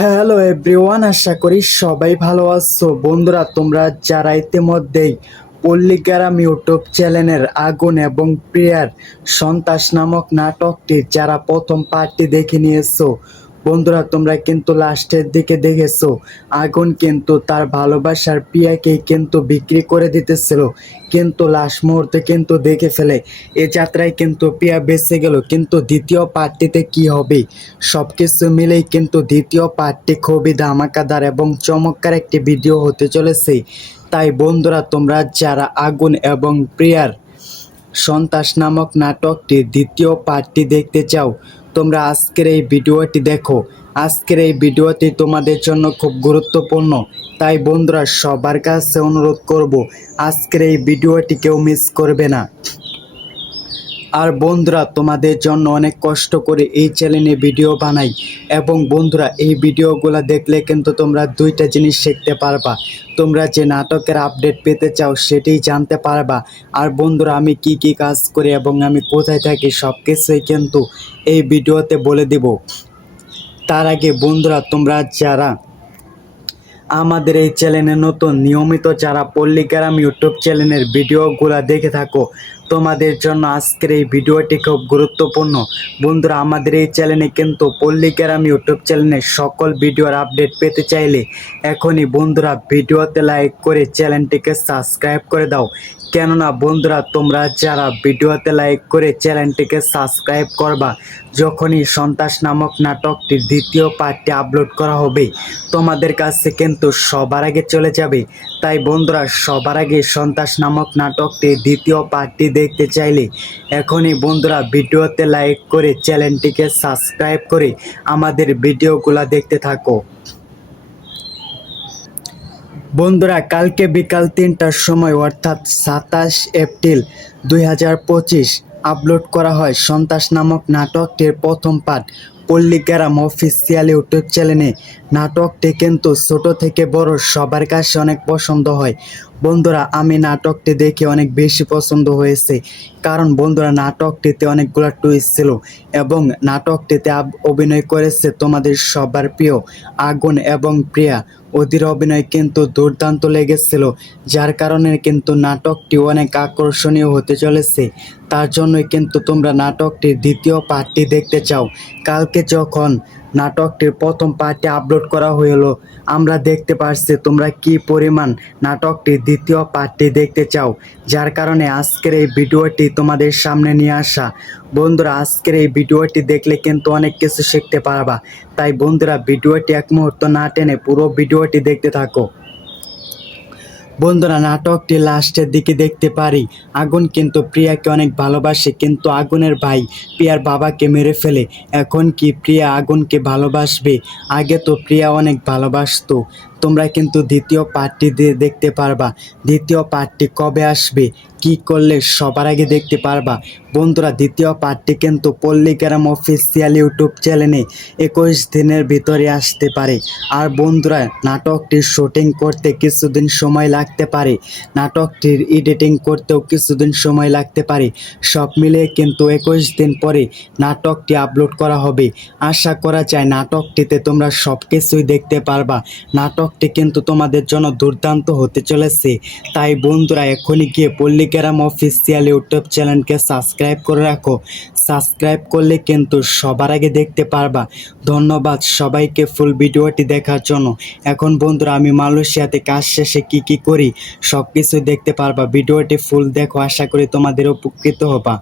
Hello everyone, আশা করি সবাই ভালো আছো। বন্ধুরা, তোমরা যারা ইতিমধ্যেই পল্লীগ্রাম ইউটিউব চ্যানেলের আগুন এবং প্রিয়ার সন্ত্রাস নামক নাটকটি যারা প্রথম পার্টটি দেখে নিয়েছো, বন্ধুরা তোমরা কিন্তু লাস্টের দিকে দেখেছো আগুন কিন্তু তার ভালোবাসার প্রিয়াকেই কিন্তু বিক্রি করে দিতেছিল, কিন্তু লাস্ট মুহূর্তে কিন্তু দেখে ফেলে এ যাত্রায় কিন্তু প্রিয়া বেঁচে গেল। কিন্তু দ্বিতীয় পার্টটিতে কি হবে সবকিছু মিলেই কিন্তু দ্বিতীয় পার্টটি খুবই ধামাকাদার এবং চমৎকার একটি ভিডিও হতে চলেছে। তাই বন্ধুরা, তোমরা যারা আগুন এবং প্রিয়ার সন্ত্রাস নামক নাটকটির দ্বিতীয় পার্টটি দেখতে চাও, তোমরা আজকের এই ভিডিওটি দেখো। আজকের এই ভিডিওটি তোমাদের জন্য খুব গুরুত্বপূর্ণ, তাই বন্ধুরা সবার কাছে অনুরোধ করব আজকের এই ভিডিওটি কেউ মিস করবে না। আর বন্ধুরা, তোমাদের জন্য অনেক কষ্ট করে এই চ্যানেলে ভিডিও বানাই, এবং বন্ধুরা এই ভিডিওগুলো দেখলে কিন্তু তোমরা দুইটা জিনিস শিখতে পারবা। তোমরা যে নাটকের আপডেট পেতে চাও সেটাই জানতে পারবা। আর বন্ধুরা, আমি কি কি কাজ করি এবং আমি কোথায় থাকি সব কিছুই কিন্তু এই ভিডিওতে বলে দিব। তার আগে বন্ধুরা, তোমরা যারা আমাদের এই চ্যানেলে নতুন নিয়মিত যারা পল্লীগ্রাম ইউটিউব চ্যানেলের ভিডিওগুলো দেখে থাকো, তোমাদের জন্য আজকের এই ভিডিওটি খুব গুরুত্বপূর্ণ। বন্ধুরা, আমাদের এই চ্যানেলে কিন্তু পল্লীগ্রাম ইউটিউব চ্যানেলের সকল ভিডিওর আপডেট পেতে চাইলে এখনই বন্ধুরা ভিডিওতে লাইক করে চ্যানেলটিকে সাবস্ক্রাইব করে দাও। কেননা বন্ধুরা, তোমরা যারা ভিডিওতে লাইক করে চ্যানেলটিকে সাবস্ক্রাইব করবা, যখনই সন্ত্রাস নামক নাটকটির দ্বিতীয় পার্টটি আপলোড করা হবে তোমাদের কাছে কিন্তু সবার আগে চলে যাবে। তাই বন্ধুরা, সবার আগে সন্ত্রাস নামক নাটকটির দ্বিতীয় পার্টটি দেখতে চাইলে এখনই বন্ধুরা ভিডিওতে লাইক করে চ্যানেলটিকে সাবস্ক্রাইব করে আমাদের ভিডিওগুলো দেখতে থাকো। বন্ধুরা, কালকে বিকাল ৩টার সময় অর্থাৎ ২৭ এপ্রিল ২০২৫ আপলোড করা হয় সন্ত্রাস নামক নাটকটির প্রথম পার্ট পল্লীগ্রাম অফিসিয়াল ইউটিউব চ্যানেলে। নাটকটি কিন্তু ছোট থেকে বড় সবার কাছে অনেক পছন্দ হয়। বন্ধুরা, আমি নাটকটি দেখে অনেক বেশি পছন্দ হয়েছে, কারণ বন্ধুরা নাটকটিতে অনেকগুলো টুইস্ট ছিল এবং নাটকটিতে অভিনয় করেছে তোমাদের সবার প্রিয় আগুন এবং প্রিয়া। ওদের অভিনয় কিন্তু দুর্দান্ত লেগেছিল, যার কারণে কিন্তু নাটকটি অনেক আকর্ষণীয় হতে চলেছে। তার জন্যই কিন্তু তোমরা নাটকটির দ্বিতীয় পার্টটি দেখতে চাও। কালকে যখন নাটকটির প্রথম পার্টটি আপলোড করা হলো, আমরা দেখতে পারছি তোমরা কি পরিমাণ নাটকটির দ্বিতীয় পার্টটি দেখতে চাও, যার কারণে আজকের এই ভিডিওটি তোমাদের সামনে নিয়ে আসা। বন্ধুরা, আজকের এই ভিডিওটি দেখলে কিন্তু অনেক কিছু শিখতে পারবা। তাই বন্ধুরা, ভিডিওটি এক মুহূর্ত না টেনে পুরো ভিডিওটি দেখতে থাকো। বন্ধুরা, নাটকটি লাস্টের দিকে দেখতে পারি আগুন কিন্তু প্রিয়াকে অনেক ভালোবাসে, কিন্তু আগুনের ভাই প্রিয়ার বাবাকে মেরে ফেলে। এখন কি প্রিয়া আগুনকে ভালোবাসবে? আগে তো প্রিয়া অনেক ভালোবাসতো। তোমরা কিন্তু দ্বিতীয় পার্টটি দিয়ে দেখতে পারবা। দ্বিতীয় পার্টটি কবে আসবে, কি করলে সবার আগে দেখতে পারবা। বন্ধুরা, দ্বিতীয় পার্টটি কিন্তু পল্লীগ্রাম অফিসিয়াল ইউটিউব চ্যানেলে 21 দিনের ভিতরে আসতে পারে। আর বন্ধুরা, নাটকটির শুটিং করতে কিছুদিন সময় লাগতে পারে, নাটকটির এডিটিং করতেও কিছুদিন সময় লাগতে পারে। সব মিলিয়ে কিন্তু 21 দিন পরে নাটকটি আপলোড করা হবে। আশা করা যায় নাটকটিতে তোমরা সব কিছুই দেখতে পারবা। নাটকটি কিন্তু তোমাদের জন্য দুর্দান্ত হতে চলেছে। তাই বন্ধুরা, এখনই গিয়ে পল্লীগ্রাম অফিসিয়াল ইউটিউব চ্যানেলকে সাবস্ক্রাইব করে রাখো। সাবস্ক্রাইব করলে কিন্তু সবার আগে দেখতে পারবা। ধন্যবাদ সবাইকে ফুল ভিডিওটি দেখার জন্য। এখন বন্ধুরা, আমি মালয়েশিয়াতে কাজ শেষে কি করি সব কিছু দেখতে পারবা। ভিডিওটি ফুল দেখো, আশা করি তোমাদের উপকৃত হবা।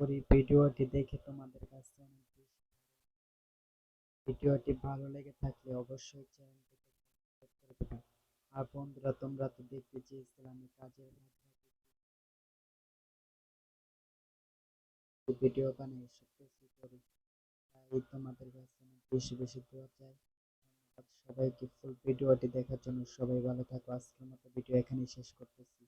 করি ভিডিওটি দেখে তোমাদের কাছে অনেক বেশি ভিডিওটি ভালো লেগে থাকলে অবশ্যই চ্যানেলটিকে সাবস্ক্রাইব করে দেবে। আর বন্ধুরা, তোমরা তো দেখতে চেয়েছিলে আমি কাজের মাধ্যমে ভিডিও বানাই সবকিছু করি, তাই তোমাদের কাছে অনেক বেশি বেশি দোয়া চাই। ধন্যবাদ সবাইকে ফুল ভিডিওটি দেখার জন্য। সবাই ভালো থাকো। আজকের মতো ভিডিও এখানেই শেষ করতেছি।